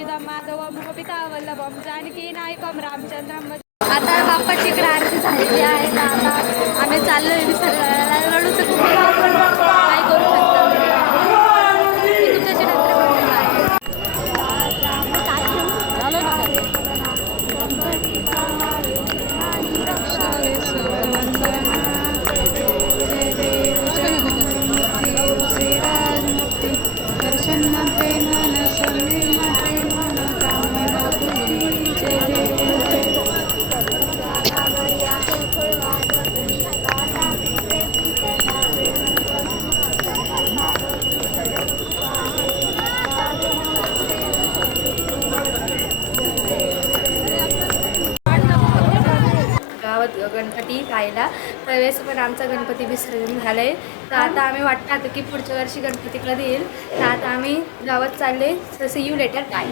माधवम गोपिका वल्लभम जानकी नायकम रामचंद्रम आता बाप्पाची इकडे आरती झालेली आहे आता आम्ही चाललोय विसर्जनाला रडू गावात गणपती खायला त्यावेळेस पण आमचा गणपती विसर्जन झालं आहे तर आता आम्ही वाटतं आता की पुढच्या वर्षी गणपती कधी येईल तर आता आम्ही गावात चालले तसं यू लेटर काय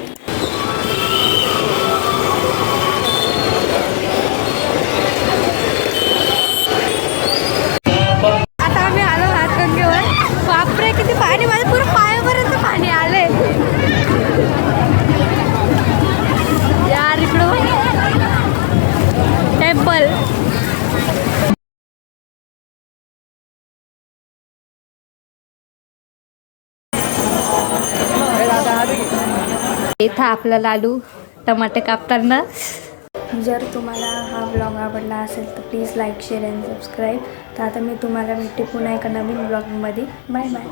आता आम्ही इथं आपला लाडू टमाटे कापताना. जर तुम्हाला हा ब्लॉग आवडला असेल तर please like share and subscribe तर आता मी तुम्हाला भेटते पुन्हा एका नवीन ब्लॉगमध्ये बाय बाय